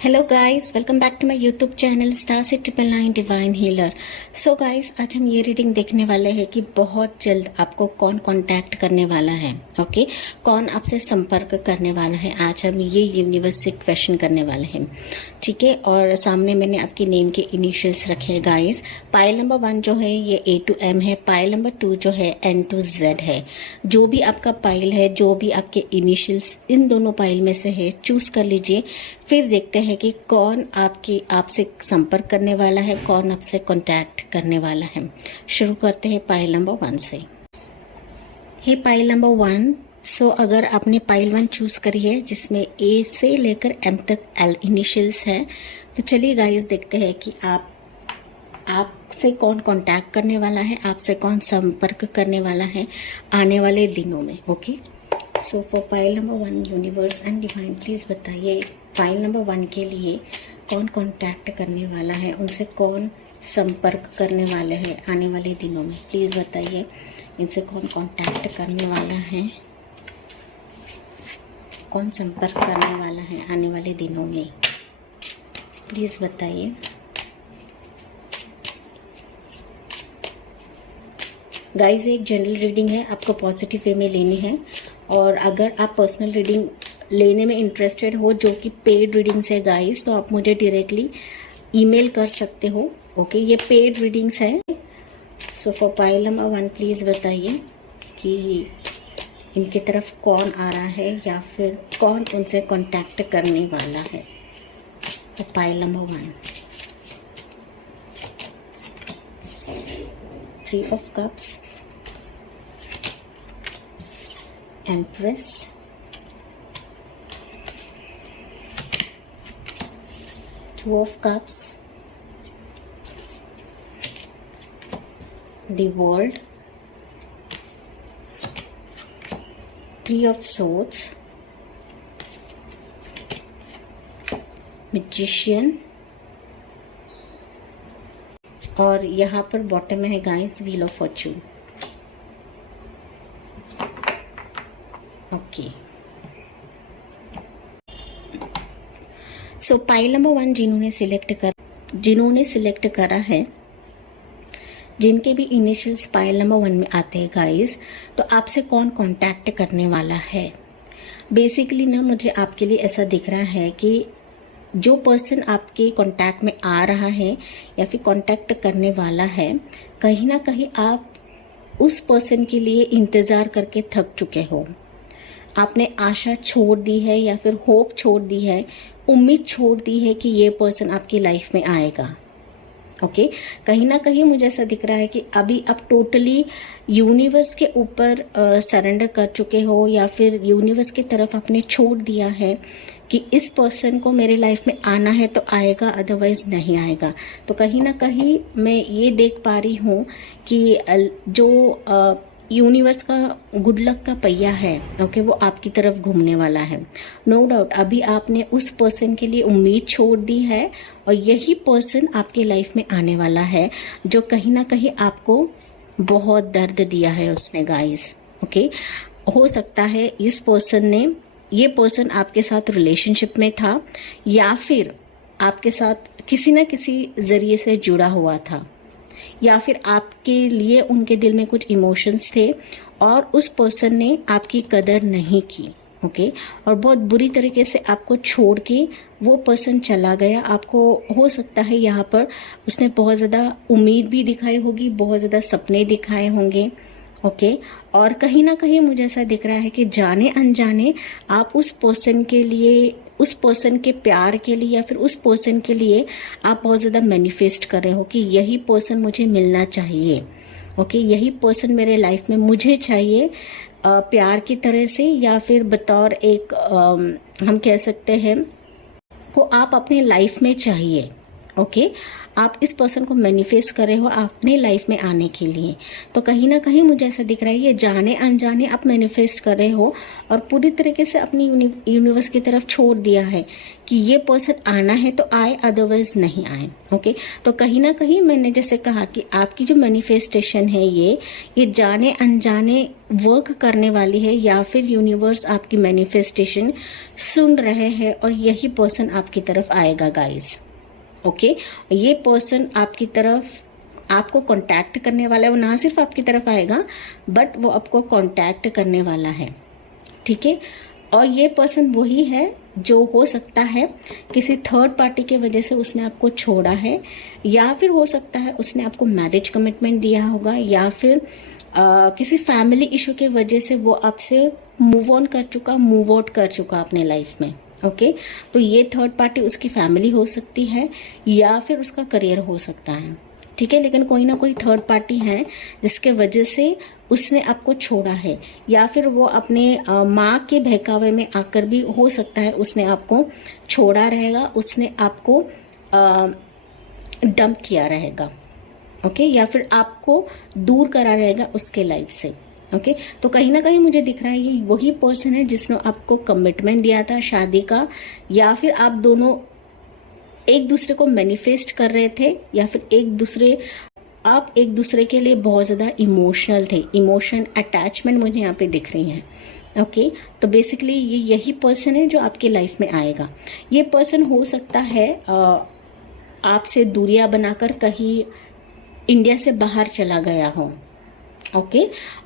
Hello guys, welcome back to my YouTube channel star से 999 divine healer. So guys, आज हम ये reading देखने वाले हैं कि बहुत जल्द आपको कौन कांटेक्ट करने वाला है। ओके, कौन आपसे संपर्क करने वाला है। आज हम ये यूनिवर्स से क्वेश्चन करने वाले हैं, ठीक है। और सामने मैंने आपकी नेम के इनिशियल्स रखे हैं गाइस। पाइल नंबर 1 जो है ये A to M है, पाइल नंबर 2 जो है N to Z है। जो भी आपका पाइल है, जो भी आपके इनिशियल्स इन दोनों पाइल में से है, चूज कर लीजिए। फिर देखते हैं कि कौन आपसे संपर्क करने वाला है, कौन आपसे कांटेक्ट करने वाला है। शुरू करते हैं पाइल नंबर 1 से। हे पाइल नंबर 1, सो अगर आपने पाइल 1 चूज करी है जिसमें A से लेकर M तक L इनिशियल्स है, तो चलिए गाइस देखते हैं कि आपसे कौन कांटेक्ट करने वाला है, आपसे कौन संपर्क करने वाला है आने वाले दिनों में। Okay, so for pile number 1 universe and divine please बताइए फाइल नंबर 1 के लिए कौन कांटेक्ट करने वाला है, उनसे कौन संपर्क करने वाले हैं आने वाले दिनों में। प्लीज़ बताइए इनसे कौन कांटेक्ट करने वाला है, कौन संपर्क करने वाला है आने वाले दिनों में। प्लीज़ बताइए। गाइस, एक जनरल रीडिंग है, आपको पॉजिटिव वे में लेनी है। और अगर आप पर्सनल रीडिंग लेने में इंटरेस्टेड हो, जो कि पेड रीडिंग्स है गाइस, तो आप मुझे डायरेक्टली ईमेल कर सकते हो। ओके, ये पेड रीडिंग्स है। So for pile number 1 please बताइए कि इनकी तरफ कौन आ रहा है या फिर कौन उनसे कांटेक्ट करने वाला है। तो pile number 1, 3 of Cups, Empress, Two of Cups, the World, 3 of Swords, Magician, और यहाँ पर बॉटम में है guys wheel of Fortune. Okay, so pile number 1 जिन्होंने सिलेक्ट करा है, जिनके भी इनिशियल्स पाइल नंबर 1 में आते हैं गाइस, तो आपसे कौन कांटेक्ट करने वाला है। बेसिकली ना मुझे आपके लिए ऐसा दिख रहा है कि जो पर्सन आपके कांटेक्ट में आ रहा है या फिर कांटेक्ट करने वाला है, कहीं ना कहीं आप उस पर्सन के लिए इंतज़ार करके थक चुके हो। आपने आशा छोड़ दी है या फिर होप छोड़ दी है, उम्मीद छोड़ दी है कि ये पर्सन आपकी लाइफ में आएगा। ओके, कहीं ना कहीं मुझे ऐसा दिख रहा है कि अभी आप टोटली यूनिवर्स के ऊपर सरेंडर कर चुके हो, या फिर यूनिवर्स की तरफ आपने छोड़ दिया है कि इस पर्सन को मेरे लाइफ में आना है तो आएगा, अदरवाइज नहीं आएगा। तो कहीं ना कहीं मैं ये देख पा रही हूँ कि जो यूनिवर्स का गुड लक का पहिया है, ओके, वो आपकी तरफ घूमने वाला है। नो डाउट अभी आपने उस पर्सन के लिए उम्मीद छोड़ दी है और यही पर्सन आपकी लाइफ में आने वाला है, जो कहीं ना कहीं आपको बहुत दर्द दिया है उसने गाइस। ओके, हो सकता है ये पर्सन आपके साथ रिलेशनशिप में था, या फिर आपके साथ किसी न किसी जरिए से जुड़ा हुआ था, या फिर आपके लिए उनके दिल में कुछ इमोशंस थे और उस पर्सन ने आपकी कदर नहीं की। ओके, और बहुत बुरी तरीके से आपको छोड़ के वो पर्सन चला गया। आपको हो सकता है यहाँ पर उसने बहुत ज़्यादा उम्मीद भी दिखाई होगी, बहुत ज़्यादा सपने दिखाए होंगे। ओके, और कहीं ना कहीं मुझे ऐसा दिख रहा है कि जाने अनजाने आप उस पर्सन के लिए, उस पर्सन के प्यार के लिए, या फिर उस पर्सन के लिए आप बहुत ज़्यादा मैनिफेस्ट कर रहे हो कि यही पर्सन मुझे मिलना चाहिए। ओके, यही पर्सन मेरे लाइफ में मुझे चाहिए, प्यार की तरह से, या फिर बतौर एक हम कह सकते हैं को आप अपने लाइफ में चाहिए। ओके आप इस पर्सन को मैनिफेस्ट कर रहे हो अपने लाइफ में आने के लिए। तो कहीं ना कहीं मुझे ऐसा दिख रहा है ये जाने अनजाने आप मैनिफेस्ट कर रहे हो और पूरी तरीके से अपनी यूनिवर्स की तरफ छोड़ दिया है कि ये पर्सन आना है तो आए, अदरवाइज नहीं आए। ओके तो कहीं ना कहीं मैंने जैसे कहा कि आपकी जो मैनिफेस्टेशन है ये जाने अनजाने वर्क करने वाली है, या फिर यूनिवर्स आपकी मैनिफेस्टेशन सुन रहे हैं और यही पर्सन आपकी तरफ आएगा गाइस। ओके ये पर्सन आपकी तरफ आपको कांटेक्ट करने वाला है। वो ना सिर्फ आपकी तरफ आएगा बट वो आपको कांटेक्ट करने वाला है, ठीक है। और ये पर्सन वही है जो हो सकता है किसी थर्ड पार्टी के वजह से उसने आपको छोड़ा है, या फिर हो सकता है उसने आपको मैरिज कमिटमेंट दिया होगा, या फिर किसी फैमिली इशू के वजह से वो आपसे मूव ऑन कर चुका, मूव आउट कर चुका अपने लाइफ में। ओके तो ये थर्ड पार्टी उसकी फैमिली हो सकती है या फिर उसका करियर हो सकता है, ठीक है। लेकिन कोई ना कोई थर्ड पार्टी है जिसके वजह से उसने आपको छोड़ा है, या फिर वो अपने माँ के बहकावे में आकर भी हो सकता है उसने आपको छोड़ा रहेगा, उसने आपको डंप किया रहेगा। ओके या फिर आपको दूर करा रहेगा उसके लाइफ से। ओके तो कहीं ना कहीं मुझे दिख रहा है ये वही पर्सन है जिसने आपको कमिटमेंट दिया था शादी का, या फिर आप दोनों एक दूसरे को मैनिफेस्ट कर रहे थे, या फिर आप एक दूसरे के लिए बहुत ज़्यादा इमोशनल थे। इमोशन अटैचमेंट मुझे यहाँ पे दिख रही है। ओके तो बेसिकली ये यही पर्सन है जो आपकी लाइफ में आएगा। ये पर्सन हो सकता है आपसे दूरियां बनाकर कहीं इंडिया से बाहर चला गया हो। ओके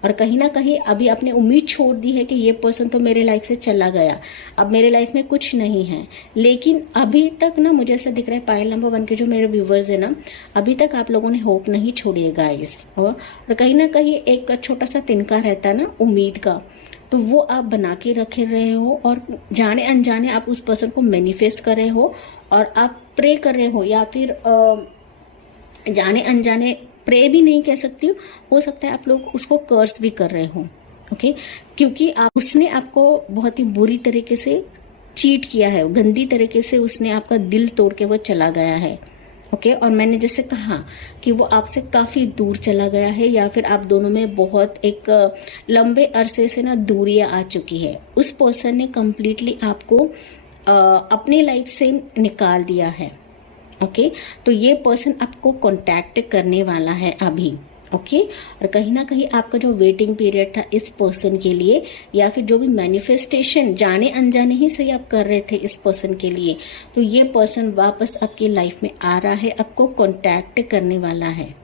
और कहीं ना कहीं अभी आपने उम्मीद छोड़ दी है कि ये पर्सन तो मेरे लाइफ से चला गया, अब मेरे लाइफ में कुछ नहीं है। लेकिन अभी तक ना मुझे ऐसा दिख रहा है पायल नंबर 1 के जो मेरे व्यूवर्स है ना, अभी तक आप लोगों ने होप नहीं छोड़ी है गाइस। और कहीं ना कहीं एक छोटा सा तिनका रहता है ना उम्मीद का, तो वो आप बना के रखे रहे हो और जाने अनजाने आप उस पर्सन को मैनिफेस्ट कर रहे हो और आप प्रे कर रहे हो, या फिर जाने अनजाने प्रे भी नहीं कह सकती हो सकता है आप लोग उसको कर्स भी कर रहे हो। ओके क्योंकि उसने आपको बहुत ही बुरी तरीके से चीट किया है, गंदी तरीके से उसने आपका दिल तोड़ के वो चला गया है। ओके और मैंने जैसे कहा कि वो आपसे काफी दूर चला गया है, या फिर आप दोनों में बहुत एक लंबे अरसे से ना दूरियां आ चुकी है। उस पर्सन ने कंप्लीटली आपको अपनी लाइफ से निकाल दिया है। ओके तो ये पर्सन आपको कांटेक्ट करने वाला है अभी। ओके और कहीं ना कहीं आपका जो वेटिंग पीरियड था इस पर्सन के लिए, या फिर जो भी मैनिफेस्टेशन जाने अनजाने ही सही आप कर रहे थे इस पर्सन के लिए, तो ये पर्सन वापस आपकी लाइफ में आ रहा है, आपको कांटेक्ट करने वाला है।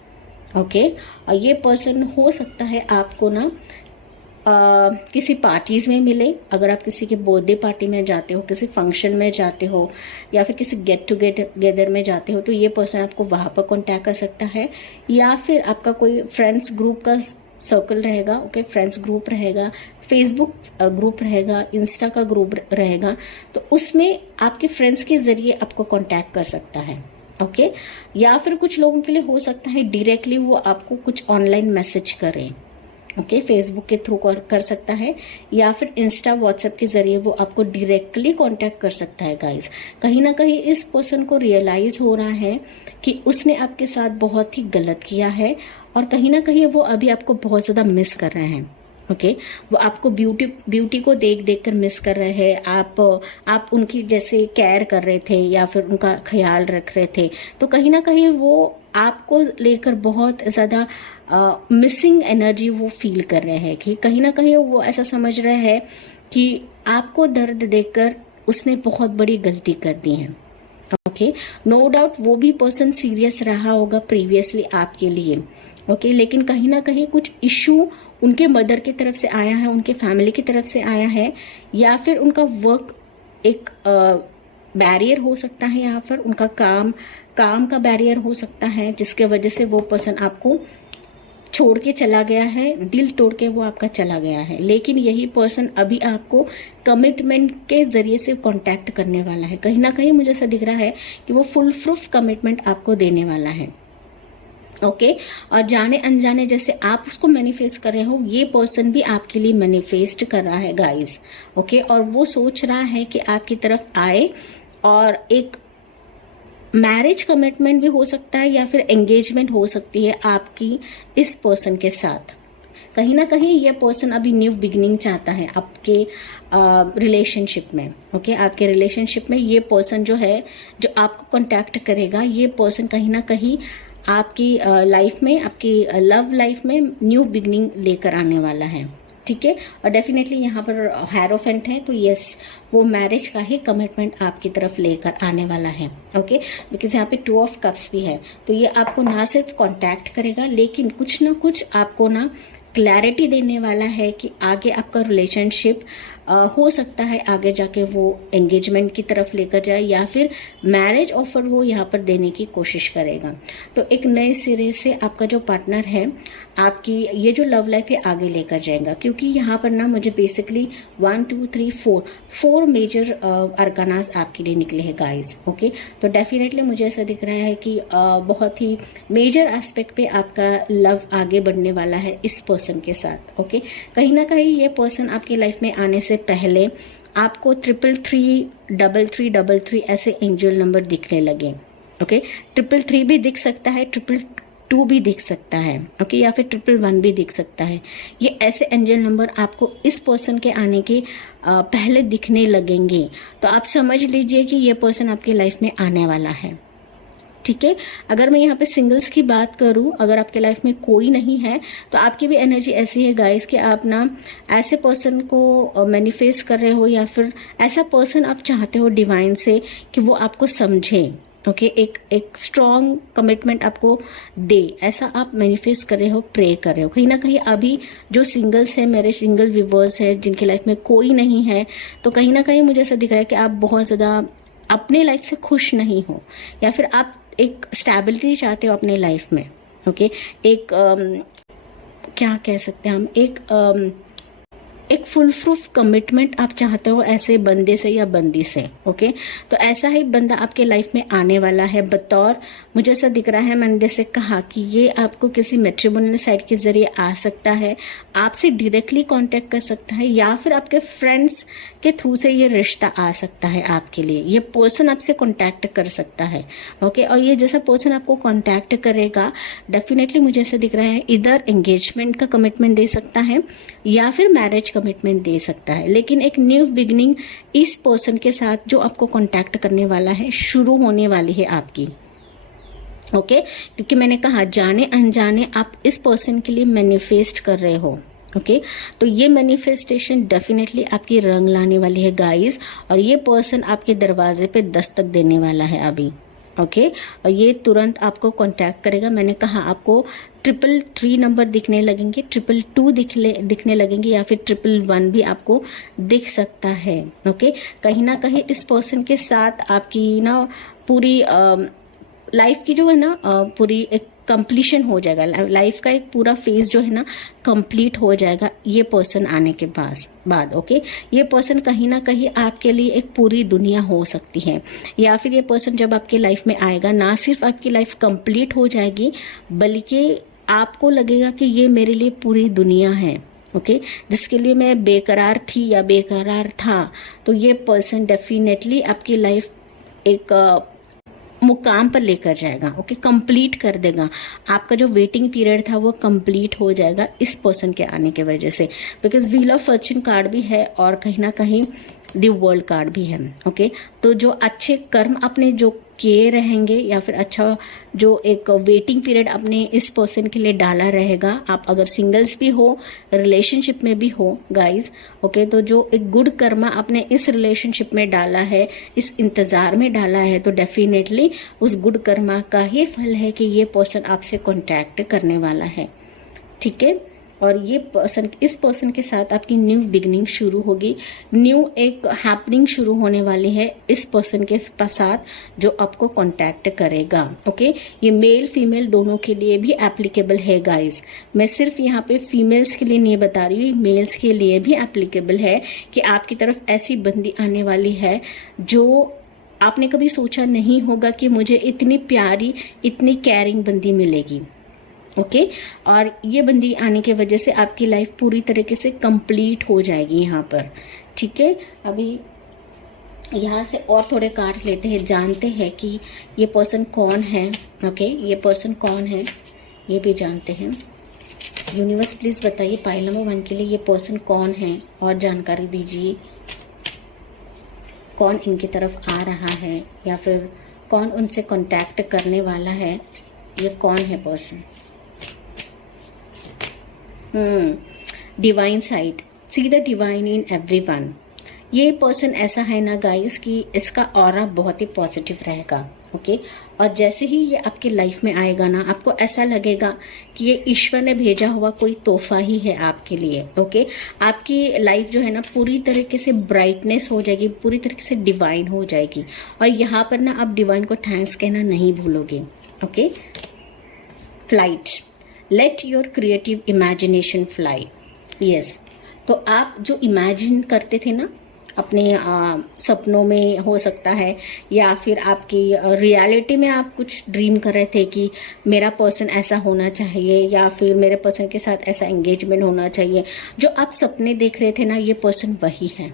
ओके और ये पर्सन हो सकता है आपको ना किसी पार्टीज में मिले। अगर आप किसी के बर्थडे पार्टी में जाते हो, किसी फंक्शन में जाते हो, या फिर किसी गेट टुगेदर में जाते हो, तो ये पर्सन आपको वहां पर कांटेक्ट कर सकता है। या फिर आपका कोई फ्रेंड्स ग्रुप का सर्कल रहेगा, ओके फ्रेंड्स ग्रुप रहेगा, फेसबुक ग्रुप रहेगा, इंस्टा का ग्रुप रहेगा, तो उसमें आपके फ्रेंड्स के जरिए आपको कांटेक्ट कर सकता है। ओके या फिर कुछ लोगों के लिए हो सकता है डायरेक्टली वो आपको कुछ ऑनलाइन मैसेज करें। ओके फेसबुक के थ्रू कर सकता है, या फिर इंस्टा व्हाट्सएप के जरिए वो आपको डायरेक्टली कांटेक्ट कर सकता है गाइस। कहीं ना कहीं इस पर्सन को रियलाइज हो रहा है कि उसने आपके साथ बहुत ही गलत किया है, और कहीं ना कहीं वो अभी आपको बहुत ज़्यादा मिस कर रहे हैं। ओके वो आपको ब्यूटी को देख देख कर मिस कर रहे हैं। आप उनकी जैसे केयर कर रहे थे या फिर उनका ख्याल रख रहे थे, तो कहीं ना कहीं वो आपको लेकर बहुत ज़्यादा मिसिंग एनर्जी वो फील कर रहे हैं, कि कहीं ना कहीं वो ऐसा समझ रहे हैं कि आपको दर्द देकर उसने बहुत बड़ी गलती कर दी है। ओके नो डाउट वो भी पर्सन सीरियस रहा होगा प्रीवियसली आपके लिए। ओके लेकिन कहीं ना कहीं कुछ इशू उनके मदर की तरफ से आया है, उनके फैमिली की तरफ से आया है, या फिर उनका वर्क एक बैरियर हो सकता है, या फिर उनका काम का बैरियर हो सकता है, जिसके वजह से वो पर्सन आपको छोड़ के चला गया है, दिल तोड़ के वो आपका चला गया है। लेकिन यही पर्सन अभी आपको कमिटमेंट के जरिए से कांटेक्ट करने वाला है। कहीं ना कहीं मुझे ऐसा दिख रहा है कि वो फुल प्रूफ कमिटमेंट आपको देने वाला है। ओके और जाने अनजाने जैसे आप उसको मैनिफेस्ट कर रहे हो, ये पर्सन भी आपके लिए मैनिफेस्ट कर रहा है गाइस। ओके और वो सोच रहा है कि आपकी तरफ आए और एक मैरिज कमिटमेंट भी हो सकता है या फिर एंगेजमेंट हो सकती है आपकी इस पर्सन के साथ। कहीं ना कहीं ये पर्सन अभी न्यू बिगिनिंग चाहता है आपके रिलेशनशिप में। ओके, आपके रिलेशनशिप में ये पर्सन जो है, जो आपको कांटेक्ट करेगा, ये पर्सन कहीं ना कहीं आपकी लाइफ में, आपकी लव लाइफ में न्यू बिगिनिंग लेकर आने वाला है। ठीक है, और डेफिनेटली यहाँ पर हायरोफेंट है, तो यस, वो मैरिज का ही कमिटमेंट आपकी तरफ लेकर आने वाला है। ओके, बिकॉज यहाँ पे 2 ऑफ कप्स भी है, तो ये आपको ना सिर्फ कांटेक्ट करेगा, लेकिन कुछ ना कुछ आपको ना क्लैरिटी देने वाला है कि आगे आपका रिलेशनशिप हो सकता है आगे जाके वो एंगेजमेंट की तरफ लेकर जाए, या फिर मैरिज ऑफर वो यहाँ पर देने की कोशिश करेगा। तो एक नए सिरे से आपका जो पार्टनर है, आपकी ये जो लव लाइफ है आगे लेकर जाएगा, क्योंकि यहाँ पर ना मुझे बेसिकली 1 2 3 4 मेजर अरकानास आपके लिए निकले हैं गाइस। ओके, तो डेफिनेटली मुझे ऐसा दिख रहा है कि बहुत ही मेजर एस्पेक्ट पे आपका लव आगे बढ़ने वाला है इस पर्सन के साथ। ओके, कहीं ना कहीं ये पर्सन आपकी लाइफ में आने से पहले आपको 333 ऐसे एंजल नंबर दिखने लगे। ओके, 333 भी दिख सकता है, 222 भी दिख सकता है। ओके, या फिर 111 भी दिख सकता है। ये ऐसे एंजल नंबर आपको इस पर्सन के आने के पहले दिखने लगेंगे, तो आप समझ लीजिए कि ये पर्सन आपकी लाइफ में आने वाला है। ठीक है, अगर मैं यहाँ पे सिंगल्स की बात करूँ, अगर आपके लाइफ में कोई नहीं है, तो आपकी भी एनर्जी ऐसी है गाइस कि आप ना ऐसे पर्सन को मैनिफेस्ट कर रहे हो, या फिर ऐसा पर्सन आप चाहते हो डिवाइन से कि वो आपको समझे। ओके, एक स्ट्रॉन्ग कमिटमेंट आपको दे, ऐसा आप मैनिफेस्ट कर रहे हो, प्रे कर रहे हो। कहीं ना कहीं अभी जो सिंगल्स है, मेरे सिंगल व्यूवर्स है जिनकी लाइफ में कोई नहीं है, तो कहीं ना कहीं मुझे ऐसा दिख रहा है कि आप बहुत ज़्यादा अपने लाइफ से खुश नहीं हो, या फिर आप एक स्टेबिलिटी चाहते हो अपने लाइफ में। ओके, एक क्या कह सकते हैं हम, एक फुल प्रूफ कमिटमेंट आप चाहते हो ऐसे बंदे से या बंदी से। ओके, तो ऐसा ही बंदा आपके लाइफ में आने वाला है। बतौर मुझे ऐसा दिख रहा है, मैंने जैसे कहा कि ये आपको किसी मैट्रिमोनियल साइट के जरिए आ सकता है, आपसे डायरेक्टली कांटेक्ट कर सकता है, या फिर आपके फ्रेंड्स के थ्रू से ये रिश्ता आ सकता है आपके लिए। ये पर्सन आपसे कांटेक्ट कर सकता है। ओके, और ये जैसा पर्सन आपको कांटेक्ट करेगा, डेफिनेटली मुझे ऐसा दिख रहा है इधर एंगेजमेंट का कमिटमेंट दे सकता है या फिर मैरिज कमिटमेंट दे सकता है, लेकिन एक न्यू बिगिनिंग इस पर्सन के साथ जो आपको कांटेक्ट करने वाला है शुरू होने वाली है आपकी। ओके, क्योंकि मैंने कहा जाने अनजाने आप इस पर्सन के लिए मैनिफेस्ट कर रहे हो। ओके, तो ये मैनिफेस्टेशन डेफिनेटली आपकी रंग लाने वाली है गाइस, और ये पर्सन आपके दरवाजे पे दस्तक देने वाला है अभी। ओके, और ये तुरंत आपको कांटेक्ट करेगा। मैंने कहा आपको 333 नंबर दिखने लगेंगे, 222 दिखने लगेंगे, या फिर 111 भी आपको दिख सकता है। ओके, कहीं ना कहीं इस पर्सन के साथ आपकी ना पूरी लाइफ की जो है ना पूरी एक कंप्लीशन हो जाएगा, लाइफ का एक पूरा फेज जो है ना कंप्लीट हो जाएगा ये पर्सन आने के बाद। ओके, ये पर्सन कहीं ना कहीं आपके लिए एक पूरी दुनिया हो सकती है, या फिर ये पर्सन जब आपके लाइफ में आएगा, ना सिर्फ आपकी लाइफ कंप्लीट हो जाएगी, बल्कि आपको लगेगा कि ये मेरे लिए पूरी दुनिया है। ओके, जिसके लिए मैं बेकरार थी या बेकरार था, तो ये पर्सन डेफिनेटली आपकी लाइफ एक मुकाम पर लेकर जाएगा। ओके, कंप्लीट कर देगा। आपका जो वेटिंग पीरियड था वो कंप्लीट हो जाएगा इस पर्सन के आने के वजह से, because wheel of Fortune card भी है और कहीं ना कहीं द वर्ल्ड कार्ड भी है। ओके, तो जो अच्छे कर्म अपने जो किए रहेंगे, या फिर अच्छा जो एक वेटिंग पीरियड अपने इस पर्सन के लिए डाला रहेगा, आप अगर सिंगल्स भी हो, रिलेशनशिप में भी हो गाइज, ओके, तो जो एक गुड कर्मा अपने इस रिलेशनशिप में डाला है, इस इंतजार में डाला है, तो डेफिनेटली उस गुड कर्मा का ही फल है कि ये पर्सन आपसे कॉन्टैक्ट करने वाला है। ठीक है, और ये पर्सन, इस पर्सन के साथ आपकी न्यू बिगनिंग शुरू होगी, न्यू एक हैपनिंग शुरू होने वाली है इस पर्सन के साथ जो आपको कांटेक्ट करेगा। ओके, ये मेल फीमेल दोनों के लिए भी एप्लीकेबल है गाइस। मैं सिर्फ यहाँ पे फीमेल्स के लिए नहीं बता रही हूँ, मेल्स के लिए भी एप्लीकेबल है कि आपकी तरफ ऐसी बंदी आने वाली है जो आपने कभी सोचा नहीं होगा कि मुझे इतनी प्यारी, इतनी केयरिंग बंदी मिलेगी। ओके, और ये बंदी आने के वजह से आपकी लाइफ पूरी तरीके से कंप्लीट हो जाएगी यहाँ पर। ठीक है, अभी यहाँ से और थोड़े कार्ड्स लेते हैं, जानते हैं कि ये पर्सन कौन है। ओके, ये पर्सन कौन है ये भी जानते हैं। यूनिवर्स प्लीज़ बताइए पाइल नंबर 1 के लिए ये पर्सन कौन है और जानकारी दीजिए। कौन इनकी तरफ आ रहा है या फिर कौन उनसे कांटेक्ट करने वाला है, ये कौन है person. Divine side, see the divine in everyone. ये पर्सन ऐसा है ना गाइस कि इसका ऑरा बहुत ही पॉजिटिव रहेगा। ओके, और जैसे ही ये आपकी लाइफ में आएगा ना, आपको ऐसा लगेगा कि ये ईश्वर ने भेजा हुआ कोई तोहफा ही है आपके लिए। ओके, आपकी लाइफ जो है ना पूरी तरीके से ब्राइटनेस हो जाएगी, पूरी तरीके से डिवाइन हो जाएगी। और यहाँ पर ना आप डिवाइन को थैंक्स कहना नहीं भूलोगे। Okay, flight, let your creative imagination fly. Yes, तो आप जो इमेजिन करते थे ना अपने सपनों में हो सकता है, या फिर आपकी रियलिटी में आप कुछ ड्रीम कर रहे थे कि मेरा पर्सन ऐसा होना चाहिए या फिर मेरे पर्सन के साथ ऐसा एंगेजमेंट होना चाहिए, जो आप सपने देख रहे थे ना, ये पर्सन वही है।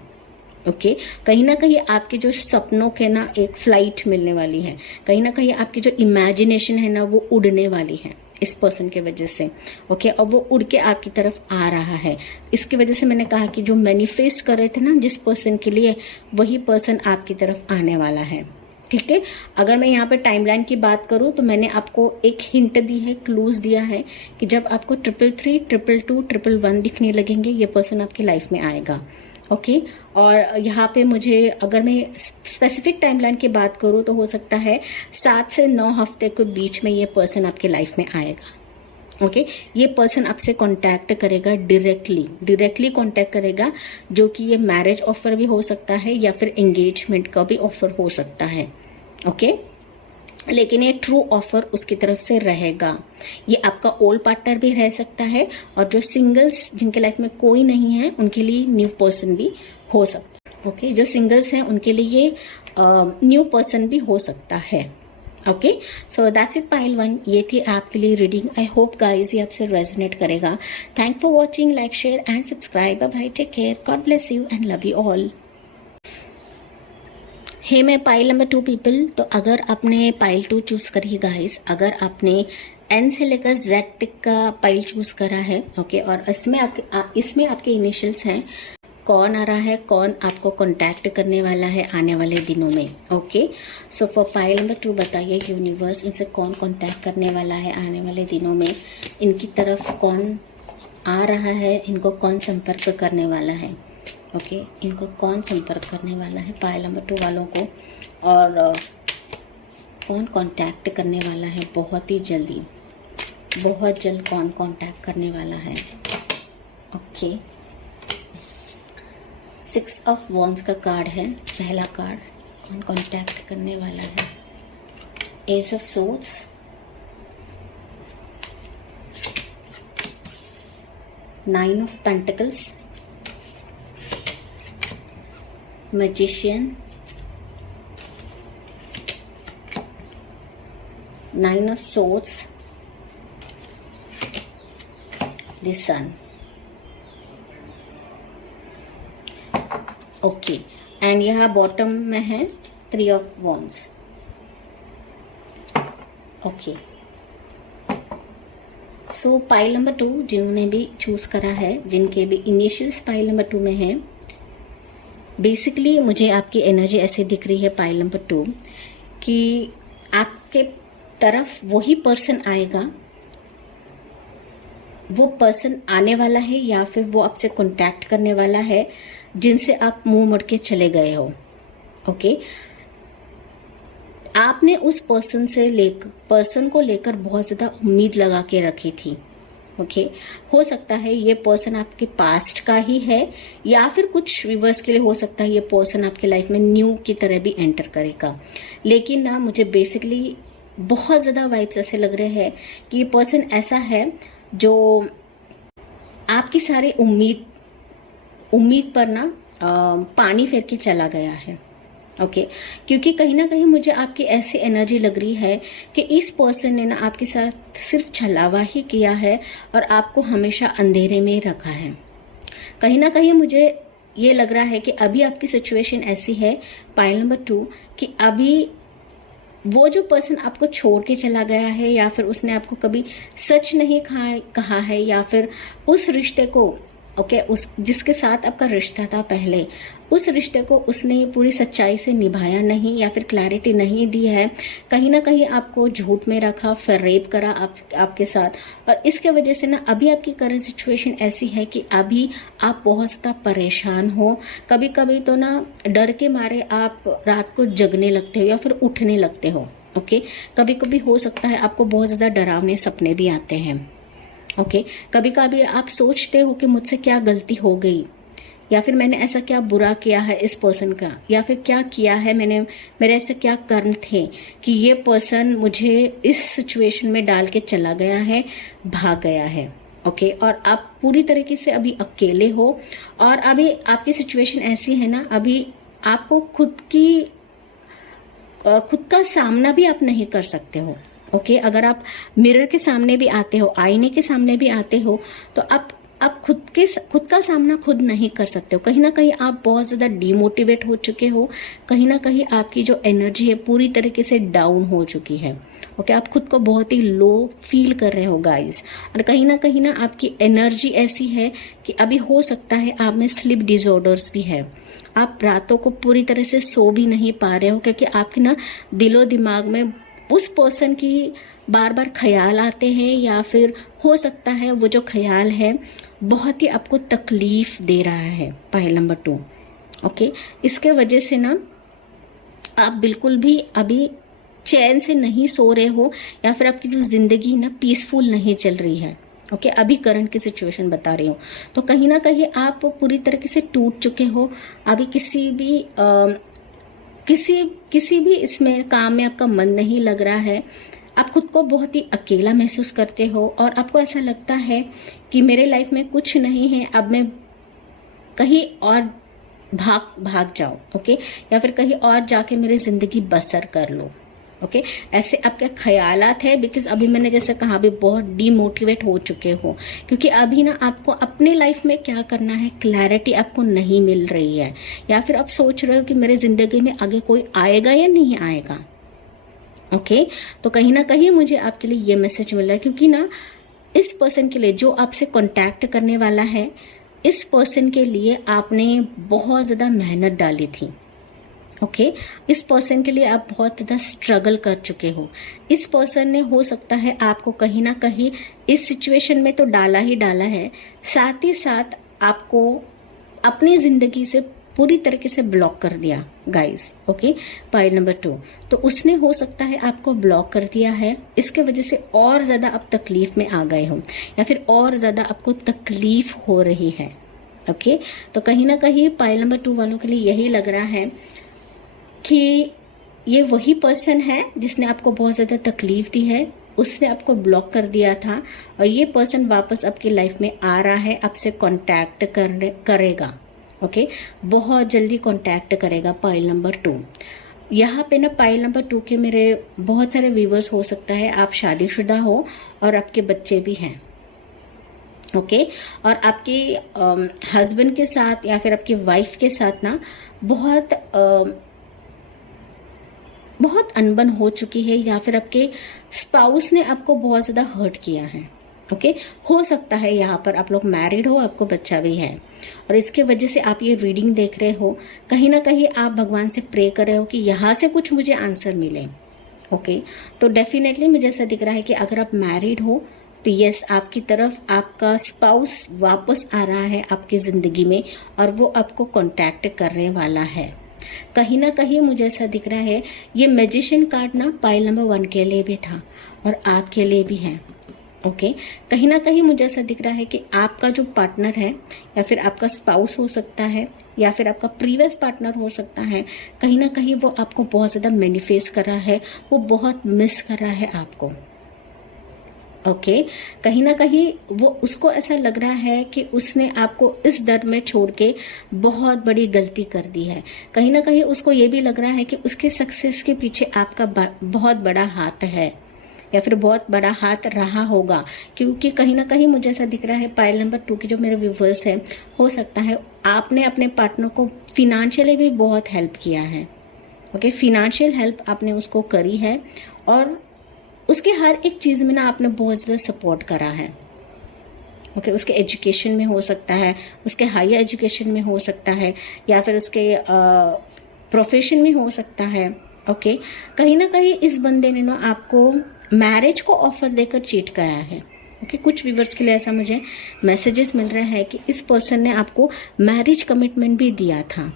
ओके, कहीं ना कहीं आपके जो सपनों के ना एक फ्लाइट मिलने वाली है, कहीं ना कहीं आपकी जो इमेजिनेशन है ना वो उड़ने वाली है इस पर्सन के वजह से। ओके, और वो उड़ के आपकी तरफ आ रहा है। इसकी वजह से मैंने कहा कि जो मैनिफेस्ट कर रहे थे ना जिस पर्सन के लिए, वही पर्सन आपकी तरफ आने वाला है। ठीक है, अगर मैं यहाँ पे टाइमलाइन की बात करूँ तो मैंने आपको एक हिंट दी है, क्लूज दिया है कि जब आपको 333, 222, 111 दिखने लगेंगे, ये पर्सन आपकी लाइफ में आएगा। ओके, और यहाँ पे मुझे अगर मैं स्पेसिफिक टाइमलाइन की बात करूँ तो हो सकता है 7 से 9 हफ्ते के बीच में ये पर्सन आपके लाइफ में आएगा। ओके, ये पर्सन आपसे कांटेक्ट करेगा डायरेक्टली कांटेक्ट करेगा, जो कि ये मैरिज ऑफर भी हो सकता है या फिर एंगेजमेंट का भी ऑफर हो सकता है। ओके, लेकिन ये ट्रू ऑफर उसकी तरफ से रहेगा। ये आपका ओल्ड पार्टनर भी रह सकता है, और जो सिंगल्स जिनके लाइफ में कोई नहीं है उनके लिए न्यू पर्सन भी हो सकता है। ओके, जो सिंगल्स हैं उनके लिए ये न्यू पर्सन भी हो सकता है। Okay, so that's it pile 1, ये थी आपके लिए रीडिंग। आई होप गाइज ये आपसे रेजोनेट करेगा। Thank for watching, like, share and subscribe. Bye, take care, God bless you and love you all. Hey मैं पाइल नंबर 2 पीपल, तो अगर आपने पाइल 2 चूज करी गाइस, अगर आपने एन से लेकर जेड तक का पाइल चूज करा है, ओके, और इसमें आपके इनिशियल्स हैं, कौन आ रहा है, कौन आपको कांटेक्ट करने वाला है आने वाले दिनों में। Okay, so for pile number 2 बताइए यूनिवर्स इनसे कौन कांटेक्ट करने वाला है आने वाले दिनों में, इनकी तरफ कौन आ रहा है, इनको कौन संपर्क करने वाला है। ओके, इनको कौन संपर्क करने वाला है पाइल नंबर 2 वालों को, और कौन कांटेक्ट करने वाला है बहुत ही जल्दी, बहुत जल्द कौन कांटेक्ट करने वाला है। ओके, 6 ऑफ वॉन्ड्स का कार्ड है पहला कार्ड, कौन कांटेक्ट करने वाला है। Ace of swords, nine of pentacles, magician, 9 of swords, the sun. Okay, and यहाँ बॉटम में है 3 of wands. Okay, so pile number 2 जिन्होंने भी चूज करा है, जिनके भी इनिशियल्स पाइल नंबर 2 में है, बेसिकली मुझे आपकी एनर्जी ऐसे दिख रही है पाइल नंबर 2 कि आपके तरफ वही पर्सन आएगा, वो पर्सन आने वाला है या फिर वो आपसे कांटेक्ट करने वाला है जिनसे आप मुंह मोड़ के चले गए हो। ओके, आपने उस पर्सन को लेकर बहुत ज्यादा उम्मीद लगा के रखी थी। ओके, हो सकता है ये पर्सन आपके पास्ट का ही है, या फिर कुछ व्यूअर्स के लिए हो सकता है ये पर्सन आपके लाइफ में न्यू की तरह भी एंटर करेगा। लेकिन ना मुझे बेसिकली बहुत ज़्यादा वाइब्स ऐसे लग रहे हैं कि ये पर्सन ऐसा है जो आपकी सारी उम्मीद पर ना पानी फेर के चला गया है। ओके, क्योंकि कहीं ना कहीं मुझे आपकी ऐसी एनर्जी लग रही है कि इस पर्सन ने ना आपके साथ सिर्फ छलावा ही किया है और आपको हमेशा अंधेरे में रखा है। कहीं ना कहीं मुझे ये लग रहा है कि अभी आपकी सिचुएशन ऐसी है पाइल नंबर 2 कि अभी वो जो पर्सन आपको छोड़ के चला गया है, या फिर उसने आपको कभी सच नहीं कहा है, या फिर उस रिश्ते को उस जिसके साथ आपका रिश्ता था पहले, उस रिश्ते को उसने पूरी सच्चाई से निभाया नहीं, या फिर क्लैरिटी नहीं दी है, कहीं ना कहीं आपको झूठ में रखा, फिर रेप करा आपके साथ। और इसके वजह से ना अभी आपकी करंट सिचुएशन ऐसी है कि अभी आप बहुत ज़्यादा परेशान हो। कभी कभी तो ना डर के मारे आप रात को जगने लगते हो या फिर उठने लगते हो। कभी कभी हो सकता है आपको बहुत ज़्यादा डरावने सपने भी आते हैं। कभी कभी आप सोचते हो कि मुझसे क्या गलती हो गई, या फिर मैंने ऐसा क्या बुरा किया है इस पर्सन का, या फिर क्या किया है मैंने, मेरे ऐसे क्या कर्म थे कि ये पर्सन मुझे इस सिचुएशन में डाल के चला गया है, भाग गया है। और आप पूरी तरीके से अभी अकेले हो, और अभी आपकी सिचुएशन ऐसी है ना, अभी आपको खुद का सामना भी आप नहीं कर सकते हो। अगर आप मिरर के सामने भी आते हो, आईने के सामने भी आते हो, तो आप खुद का सामना खुद नहीं कर सकते हो। कहीं ना कहीं आप बहुत ज़्यादा डिमोटिवेट हो चुके हो, कहीं ना कहीं आपकी जो एनर्जी है पूरी तरीके से डाउन हो चुकी है। आप खुद को बहुत ही लो फील कर रहे हो गाइस, और कहीं ना आपकी एनर्जी ऐसी है कि अभी हो सकता है आप में स्लीप डिसऑर्डर्स भी है। आप रातों को पूरी तरह से सो भी नहीं पा रहे हो, क्योंकि आपके ना दिलो दिमाग में उस पर्सन की बार बार ख्याल आते हैं, या फिर हो सकता है वो जो ख्याल है बहुत ही आपको तकलीफ दे रहा है। पाइल नंबर 2 इसके वजह से ना आप बिल्कुल भी अभी चैन से नहीं सो रहे हो, या फिर आपकी जो ज़िंदगी ना पीसफुल नहीं चल रही है। अभी करंट की सिचुएशन बता रही हूँ। तो कहीं ना कहीं आप पूरी तरीके से टूट चुके हो। अभी किसी भी इसमें काम में आपका मन नहीं लग रहा है। आप खुद को बहुत ही अकेला महसूस करते हो, और आपको ऐसा लगता है कि मेरे लाइफ में कुछ नहीं है, अब मैं कहीं और भाग जाओ। या फिर कहीं और जाके मेरी ज़िंदगी बसर कर लो। ऐसे आपके ख्यालात है, बिकॉज अभी मैंने जैसे कहा अभी बहुत डीमोटिवेट हो चुके हो, क्योंकि अभी ना आपको अपने लाइफ में क्या करना है क्लैरिटी आपको नहीं मिल रही है, या फिर आप सोच रहे हो कि मेरे ज़िंदगी में आगे कोई आएगा या नहीं आएगा। तो कहीं ना कहीं मुझे आपके लिए ये मैसेज मिल रहा है, क्योंकि ना इस पर्सन के लिए जो आपसे कांटेक्ट करने वाला है, इस पर्सन के लिए आपने बहुत ज़्यादा मेहनत डाली थी। इस पर्सन के लिए आप बहुत ज़्यादा स्ट्रगल कर चुके हो। इस पर्सन ने हो सकता है आपको कहीं ना कहीं इस सिचुएशन में तो डाला ही डाला है, साथ ही साथ आपको अपनी ज़िंदगी से पूरी तरीके से ब्लॉक कर दिया गाइस। पाइल नंबर 2 तो उसने हो सकता है आपको ब्लॉक कर दिया है, इसके वजह से और ज़्यादा आप तकलीफ में आ गए हो, या फिर और ज़्यादा आपको तकलीफ हो रही है। तो कहीं ना कहीं पाइल नंबर 2 वालों के लिए यही लग रहा है कि ये वही पर्सन है जिसने आपको बहुत ज़्यादा तकलीफ दी है, उसने आपको ब्लॉक कर दिया था, और ये पर्सन वापस आपकी लाइफ में आ रहा है, आपसे कांटेक्ट करेगा। बहुत जल्दी कांटेक्ट करेगा। पाइल नंबर 2 यहाँ पे ना पाइल नंबर 2 के मेरे बहुत सारे व्यूवर्स हो सकता है आप शादीशुदा हो और आपके बच्चे भी हैं। और आपके हस्बैंड के साथ या फिर आपकी वाइफ के साथ ना बहुत अनबन हो चुकी है, या फिर आपके स्पाउस ने आपको बहुत ज़्यादा हर्ट किया है। हो सकता है यहाँ पर आप लोग मैरिड हो, आपको बच्चा भी है, और इसके वजह से आप ये रीडिंग देख रहे हो। कहीं ना कहीं आप भगवान से प्रे कर रहे हो कि यहाँ से कुछ मुझे आंसर मिले। तो डेफिनेटली मुझे ऐसा दिख रहा है कि अगर आप मैरिड हो तो यस, आपकी तरफ आपका स्पाउस वापस आ रहा है आपकी ज़िंदगी में, और वो आपको कॉन्टैक्ट करने वाला है। कहीं ना कहीं मुझे ऐसा दिख रहा है ये मैजिशियन कार्ड ना पाइल नंबर 1 के लिए भी था और आपके लिए भी है। कहीं ना कहीं मुझे ऐसा दिख रहा है कि आपका जो पार्टनर है, या फिर आपका स्पाउस हो सकता है, या फिर आपका प्रीवियस पार्टनर हो सकता है, कहीं ना कहीं वो आपको बहुत ज़्यादा मैनिफेस्ट कर रहा है, वो बहुत मिस कर रहा है आपको। कहीं ना कहीं वो उसको ऐसा लग रहा है कि उसने आपको इस दर में छोड़ के बहुत बड़ी गलती कर दी है। कहीं ना कहीं उसको ये भी लग रहा है कि उसके सक्सेस के पीछे आपका बहुत बड़ा हाथ है, या फिर बहुत बड़ा हाथ रहा होगा, क्योंकि कहीं ना कहीं मुझे ऐसा दिख रहा है पाइल नंबर 2 के जो मेरे व्यूवर्स हैं, हो सकता है आपने अपने पार्टनर को फिनेंशियली भी बहुत हेल्प किया है। ओके, फिनेंशियल हेल्प आपने उसको करी है और उसके हर एक चीज़ में ना आपने बहुत ज़्यादा सपोर्ट करा है। ओके, उसके एजुकेशन में हो सकता है, उसके हायर एजुकेशन में हो सकता है, या फिर उसके प्रोफेशन में हो सकता है। ओके, कहीं ना कहीं इस बंदे ने ना आपको मैरिज को ऑफर देकर चीट किया है। ओके, कुछ व्यूवर्स के लिए ऐसा मुझे मैसेजेस मिल रहा है कि इस पर्सन ने आपको मैरिज कमिटमेंट भी दिया था।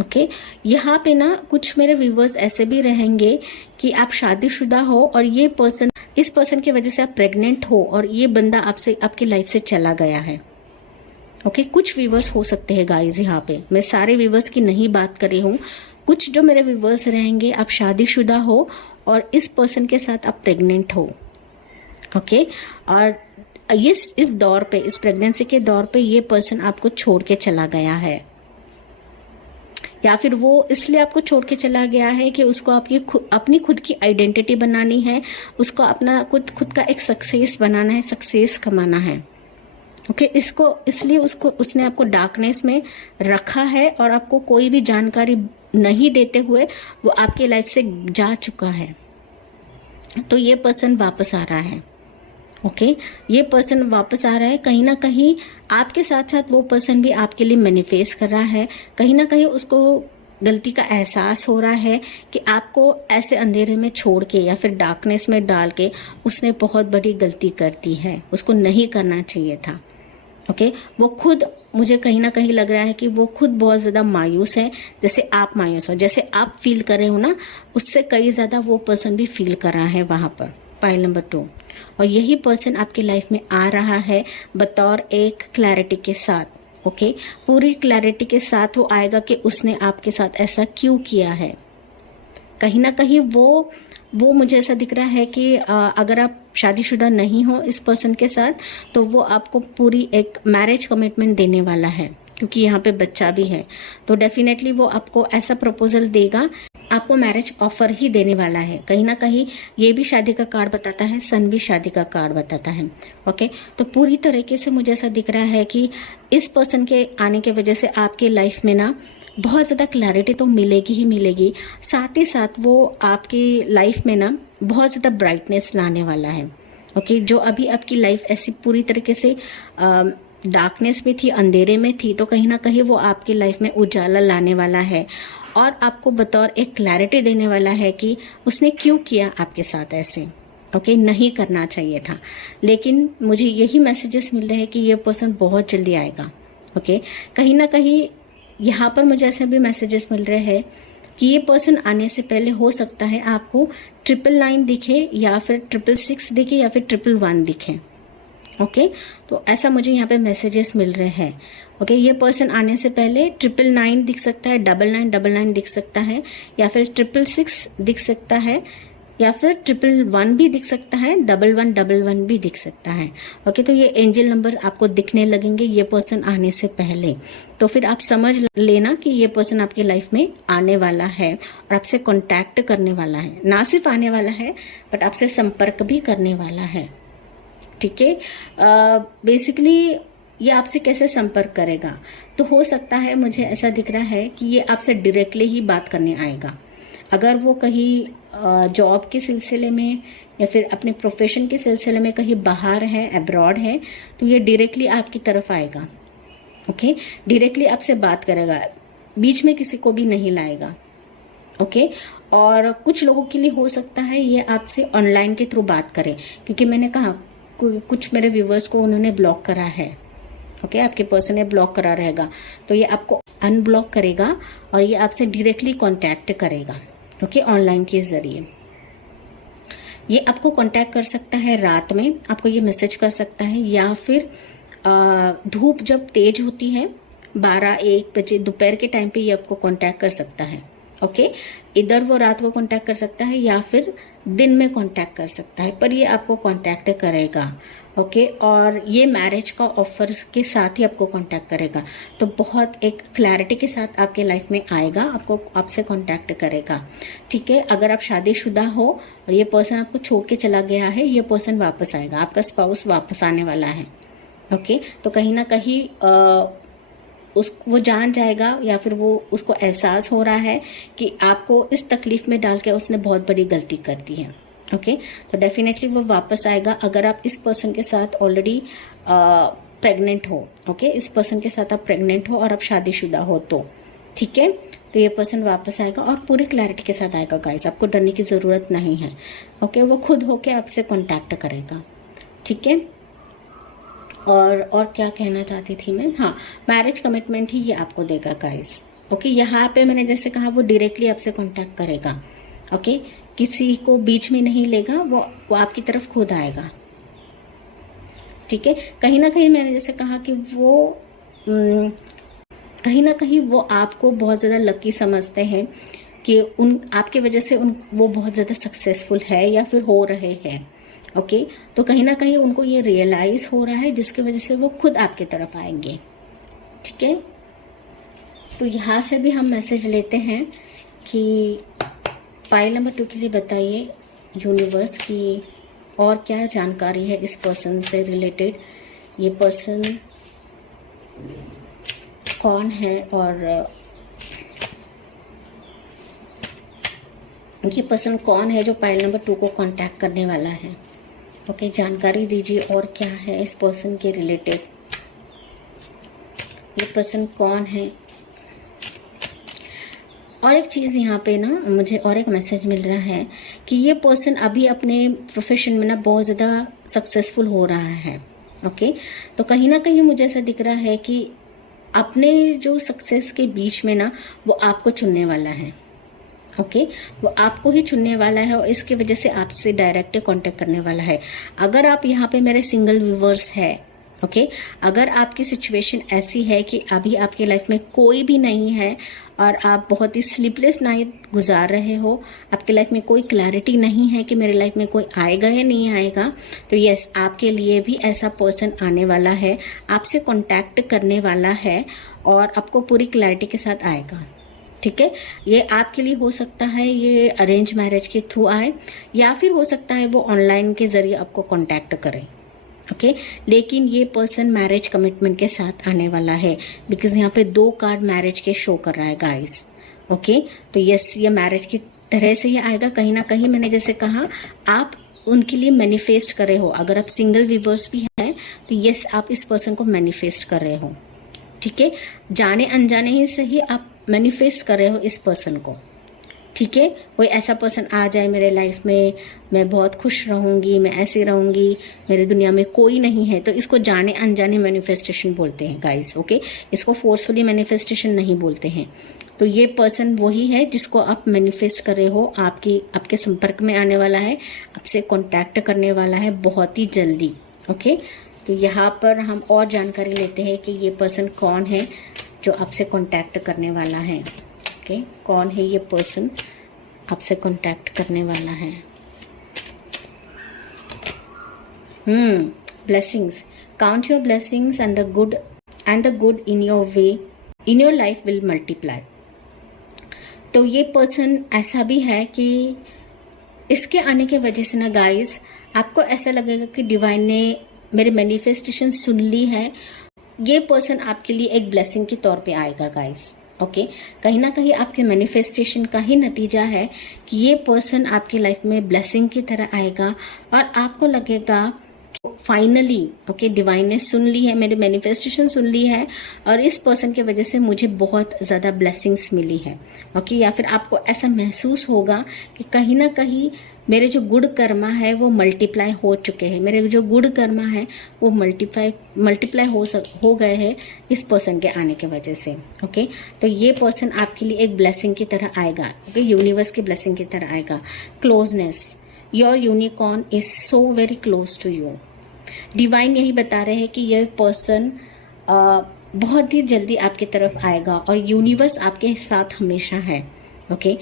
ओके, यहाँ पे ना कुछ मेरे व्यूवर्स ऐसे भी रहेंगे कि आप शादीशुदा हो और ये पर्सन, इस पर्सन की वजह से आप प्रेग्नेंट हो और ये बंदा आपसे, आपकी लाइफ से चला गया है। ओके, कुछ व्यूवर्स हो सकते हैं गाइस, यहाँ पे मैं सारे व्यूवर्स की नहीं बात कर रही हूँ। कुछ जो मेरे व्यूवर्स रहेंगे, आप शादीशुदा हो और इस पर्सन के साथ आप प्रेग्नेंट हो। ओके, और इस दौर पे, इस प्रेगनेंसी के दौर पे ये पर्सन आपको छोड़ के चला गया है, या फिर वो इसलिए आपको छोड़ के चला गया है कि उसको अपनी खुद की आइडेंटिटी बनानी है, उसको अपना खुद का एक सक्सेस बनाना है, सक्सेस कमाना है। ओके, इसलिए उसने आपको डार्कनेस में रखा है और आपको कोई भी जानकारी नहीं देते हुए वो आपकी लाइफ से जा चुका है। तो ये पर्सन वापस आ रहा है। ओके, ये पर्सन वापस आ रहा है। कहीं ना कहीं आपके साथ साथ वो पर्सन भी आपके लिए मैनिफेस्ट कर रहा है। कहीं ना कहीं उसको गलती का एहसास हो रहा है कि आपको ऐसे अंधेरे में छोड़ के या फिर डार्कनेस में डाल के उसने बहुत बड़ी गलती कर दी है, उसको नहीं करना चाहिए था। ओके, वो खुद, मुझे कहीं ना कहीं लग रहा है कि वो खुद बहुत ज़्यादा मायूस है, जैसे आप मायूस हो, जैसे आप फील कर रहे हो ना, उससे कई ज़्यादा वो पर्सन भी फील कर रहा है वहाँ पर, पाइल नंबर 2। और यही पर्सन आपकी लाइफ में आ रहा है बतौर एक क्लैरिटी के साथ। ओके, पूरी क्लैरिटी के साथ वो आएगा कि उसने आपके साथ ऐसा क्यों किया है। कहीं ना कहीं वो मुझे ऐसा दिख रहा है कि अगर आप शादीशुदा नहीं हो इस पर्सन के साथ, तो वो आपको पूरी एक मैरिज कमिटमेंट देने वाला है, क्योंकि यहाँ पे बच्चा भी है। तो डेफिनेटली वो आपको ऐसा प्रपोजल देगा, आपको मैरिज ऑफर ही देने वाला है। कहीं ना कहीं ये भी शादी का कार्ड बताता है, सन भी शादी का कार्ड बताता है। ओके, तो पूरी तरीके से मुझे ऐसा दिख रहा है कि इस पर्सन के आने की वजह से आपकी लाइफ में ना बहुत ज़्यादा क्लैरिटी तो मिलेगी ही मिलेगी, साथ ही साथ वो आपकी लाइफ में ना बहुत ज़्यादा ब्राइटनेस लाने वाला है। ओके, जो अभी आपकी लाइफ ऐसी पूरी तरीके से डार्कनेस में थी, अंधेरे में थी, तो कहीं ना कहीं वो आपकी लाइफ में उजाला लाने वाला है और आपको बतौर एक क्लैरिटी देने वाला है कि उसने क्यों किया आपके साथ ऐसे। ओके, नहीं करना चाहिए था। लेकिन मुझे यही मैसेजेस मिल रहे हैं कि ये पर्सन बहुत जल्दी आएगा। ओके, कहीं ना कहीं यहाँ पर मुझे ऐसे भी मैसेजेस मिल रहे हैं कि ये पर्सन आने से पहले हो सकता है आपको 999 दिखे, या फिर 666 दिखे, या फिर 111 दिखे। ओके, तो ऐसा मुझे यहाँ पे मैसेजेस मिल रहे हैं। ओके, ये पर्सन आने से पहले 999 दिख सकता है, 9999 दिख सकता है, या फिर 666 दिख सकता है, या फिर 111 भी दिख सकता है, 1111 भी दिख सकता है। ओके, तो ये एंजल नंबर आपको दिखने लगेंगे ये पर्सन आने से पहले। तो फिर आप समझ लेना कि ये पर्सन आपकी लाइफ में आने वाला है और आपसे कांटेक्ट करने वाला है। ना सिर्फ आने वाला है, बट आपसे संपर्क भी करने वाला है। ठीक है, बेसिकली ये आपसे कैसे संपर्क करेगा, तो हो सकता है, मुझे ऐसा दिख रहा है कि ये आपसे डायरेक्टली ही बात करने आएगा। अगर वो कहीं जॉब के सिलसिले में या फिर अपने प्रोफेशन के सिलसिले में कहीं बाहर है, अब्रॉड है, तो ये डायरेक्टली आपकी तरफ आएगा। ओके, डायरेक्टली आपसे बात करेगा, बीच में किसी को भी नहीं लाएगा। ओके, और कुछ लोगों के लिए हो सकता है ये आपसे ऑनलाइन के थ्रू बात करे, क्योंकि मैंने कहा कुछ मेरे व्यूवर्स को उन्होंने ब्लॉक करा है। ओके, आपके पर्सन ने ब्लॉक करा रहेगा, तो ये आपको अनब्लॉक करेगा और ये आपसे डायरेक्टली कांटेक्ट करेगा। ओके, ऑनलाइन के जरिए ये आपको कांटेक्ट कर सकता है, रात में आपको ये मैसेज कर सकता है, या फिर धूप जब तेज होती है 12-1 बजे दोपहर के टाइम पे ये आपको कांटेक्ट कर सकता है। ओके, इधर वो रात को कांटेक्ट कर सकता है, या फिर दिन में कांटेक्ट कर सकता है, पर ये आपको कांटेक्ट करेगा। ओके, और ये मैरिज का ऑफर के साथ ही आपको कांटेक्ट करेगा। तो बहुत एक क्लैरिटी के साथ आपके लाइफ में आएगा, आपसे कांटेक्ट करेगा। ठीक है, अगर आप शादीशुदा हो और ये पर्सन आपको छोड़ के चला गया है, ये पर्सन वापस आएगा, आपका स्पाउस वापस आने वाला है। ओके, तो कहीं ना कहीं वो जान जाएगा, या फिर वो उसको एहसास हो रहा है कि आपको इस तकलीफ में डाल के उसने बहुत बड़ी गलती कर दी है। ओके, तो डेफिनेटली वो वापस आएगा। अगर आप इस पर्सन के साथ ऑलरेडी प्रेग्नेंट हो, ओके, इस पर्सन के साथ आप प्रेग्नेंट हो और आप शादीशुदा हो तो ठीक है, तो ये पर्सन वापस आएगा और पूरी क्लैरिटी के साथ आएगा गाइस, आपको डरने की ज़रूरत नहीं है। ओके, वो खुद होके आपसे कॉन्टैक्ट करेगा। ठीक है, और क्या कहना चाहती थी मैं, हाँ, मैरिज कमिटमेंट ही ये आपको देगा गाइस। ओके, यहाँ पे मैंने जैसे कहा वो डायरेक्टली आपसे कांटेक्ट करेगा। ओके, किसी को बीच में नहीं लेगा, वो आपकी तरफ खुद आएगा। ठीक है, कहीं ना कहीं मैंने जैसे कहा कि वो कहीं ना कहीं वो आपको बहुत ज़्यादा लकी समझते हैं कि आपके वजह से वो बहुत ज़्यादा सक्सेसफुल है या फिर हो रहे हैं। ओके, तो कहीं ना कहीं उनको ये रियलाइज हो रहा है, जिसकी वजह से वो खुद आपकी तरफ आएंगे। ठीक है, तो यहाँ से भी हम मैसेज लेते हैं कि पाइल नंबर 2 के लिए बताइए यूनिवर्स की और क्या जानकारी है इस पर्सन से रिलेटेड। ये पर्सन कौन है और ये पर्सन कौन है जो पाइल नंबर 2 को कांटेक्ट करने वाला है। ओके, जानकारी दीजिए और क्या है इस पर्सन के रिलेटेड। ये पर्सन कौन है। और एक चीज़ यहाँ पे ना मुझे और एक मैसेज मिल रहा है कि ये पर्सन अभी अपने प्रोफेशन में ना बहुत ज़्यादा सक्सेसफुल हो रहा है। ओके, तो कहीं ना कहीं मुझे ऐसा दिख रहा है कि अपने जो सक्सेस के बीच में ना वो आपको चुनने वाला है। ओके, वो आपको ही चुनने वाला है और इसकी वजह से आपसे डायरेक्ट कांटेक्ट करने वाला है। अगर आप यहाँ पे मेरे सिंगल व्यूवर्स है, ओके, अगर आपकी सिचुएशन ऐसी है कि अभी आपकी लाइफ में कोई भी नहीं है और आप बहुत ही स्लीपलेस नाइट गुजार रहे हो, आपकी लाइफ में कोई क्लैरिटी नहीं है कि मेरे लाइफ में कोई आएगा या नहीं आएगा, तो यस, आपके लिए भी ऐसा पर्सन आने वाला है, आपसे कांटेक्ट करने वाला है और आपको पूरी क्लैरिटी के साथ आएगा। ठीक है, ये आपके लिए हो सकता है ये अरेंज मैरिज के थ्रू आए, या फिर हो सकता है वो ऑनलाइन के जरिए आपको कांटेक्ट करे। ओके, लेकिन ये पर्सन मैरिज कमिटमेंट के साथ आने वाला है, बिकॉज यहाँ पे 2 कार्ड मैरिज के शो कर रहा है गाइस। ओके, तो यस, ये मैरिज की तरह से ही आएगा। कहीं ना कहीं मैंने जैसे कहा आप उनके लिए मैनिफेस्ट कर रहे हो। अगर आप सिंगल व्यूवर्स भी हैं तो यस, आप इस पर्सन को मैनिफेस्ट कर रहे हो। ठीक है, जाने अनजाने ही सही आप मैनिफेस्ट कर रहे हो इस पर्सन को। ठीक है, कोई ऐसा पर्सन आ जाए मेरे लाइफ में, मैं बहुत खुश रहूंगी, मैं ऐसे रहूंगी, मेरी दुनिया में कोई नहीं है, तो इसको जाने अनजाने मैनिफेस्टेशन बोलते हैं गाइस। ओके, इसको फोर्सफुली मैनिफेस्टेशन नहीं बोलते हैं। तो ये पर्सन वही है जिसको आप मैनिफेस्ट कर रहे हो, आपके संपर्क में आने वाला है, आपसे कॉन्टैक्ट करने वाला है बहुत ही जल्दी। ओके, तो यहाँ पर हम और जानकारी लेते हैं कि ये पर्सन कौन है जो आपसे कॉन्टैक्ट करने वाला है। ओके, कौन है ये पर्सन आपसे कांटेक्ट करने वाला है। Blessings, count your blessings and the good in your way in your life will multiply. तो ये पर्सन ऐसा भी है कि इसके आने की वजह से ना गाइस, आपको ऐसा लगेगा कि डिवाइन ने मेरी मैनिफेस्टेशन सुन ली है। ये पर्सन आपके लिए एक ब्लेसिंग के तौर पे आएगा गाइस। ओके, कहीं ना कहीं आपके मैनिफेस्टेशन का ही नतीजा है कि ये पर्सन आपकी लाइफ में ब्लेसिंग की तरह आएगा और आपको लगेगा फाइनली ओके, डिवाइन ने सुन ली है, मेरी मैनिफेस्टेशन सुन ली है और इस पर्सन की वजह से मुझे बहुत ज़्यादा ब्लेसिंग्स मिली है। ओके, या फिर आपको ऐसा महसूस होगा कि कहीं ना कहीं मेरे जो गुड कर्मा है वो मल्टीप्लाई हो चुके हैं, मेरे जो गुड कर्मा है वो मल्टीप्लाई हो गए हैं इस पर्सन के आने की वजह से। ओके, तो ये पर्सन आपके लिए एक ब्लेसिंग की तरह आएगा। ओके, यूनिवर्स की ब्लेसिंग की तरह आएगा। Closeness, your unicorn is so very close to you. Divine यही बता रहे हैं कि यह पर्सन बहुत ही जल्दी आपकी तरफ आएगा और यूनिवर्स आपके साथ हमेशा है। ओके,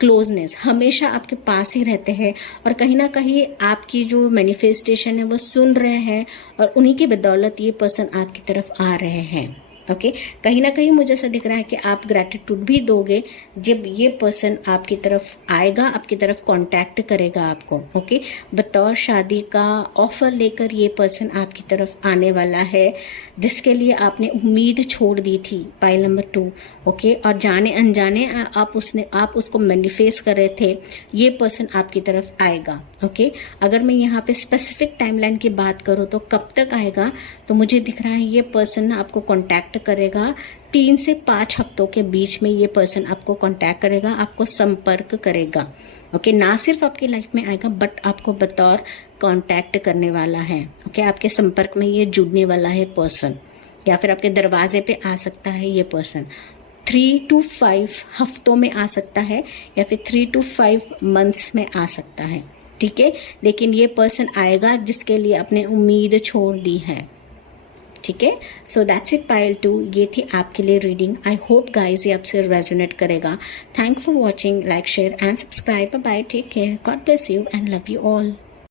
क्लोजनेस, हमेशा आपके पास ही रहते हैं और कहीं ना कहीं आपकी जो मैनिफेस्टेशन है वो सुन रहे हैं और उन्हीं की बदौलत ये पर्सन आपकी तरफ आ रहे हैं। ओके, कहीं ना कहीं मुझे ऐसा दिख रहा है कि आप ग्रैटिट्यूड भी दोगे जब ये पर्सन आपकी तरफ आएगा, आपकी तरफ कांटेक्ट करेगा आपको। ओके, बतौर शादी का ऑफर लेकर ये पर्सन आपकी तरफ आने वाला है, जिसके लिए आपने उम्मीद छोड़ दी थी, पाइल नंबर 2। ओके, और जाने अनजाने आप उसको मैनिफेस्ट कर रहे थे, ये पर्सन आपकी तरफ आएगा। ओके, अगर मैं यहाँ पे स्पेसिफिक टाइमलाइन की बात करूँ तो कब तक आएगा, तो मुझे दिख रहा है ये पर्सन आपको कांटेक्ट करेगा 3 से 5 हफ्तों के बीच में। ये पर्सन आपको कांटेक्ट करेगा, आपको संपर्क करेगा। ओके, ना सिर्फ आपकी लाइफ में आएगा बट आपको बतौर कांटेक्ट करने वाला है। ओके, आपके संपर्क में ये जुड़ने वाला है पर्सन, या फिर आपके दरवाजे पे आ सकता है ये पर्सन। 3 to 5 हफ्तों में आ सकता है या फिर 3 to 5 मंथ्स में आ सकता है। ठीक है, लेकिन ये पर्सन आएगा जिसके लिए आपने उम्मीद छोड़ दी है। ठीक है, सो दैट्स इट पाइल 2, ये थी आपके लिए रीडिंग। आई होप गाइज ये आपसे रेजोनेट करेगा। Thank for watching, like share and subscribe. Bye, take care, God bless you and love you all.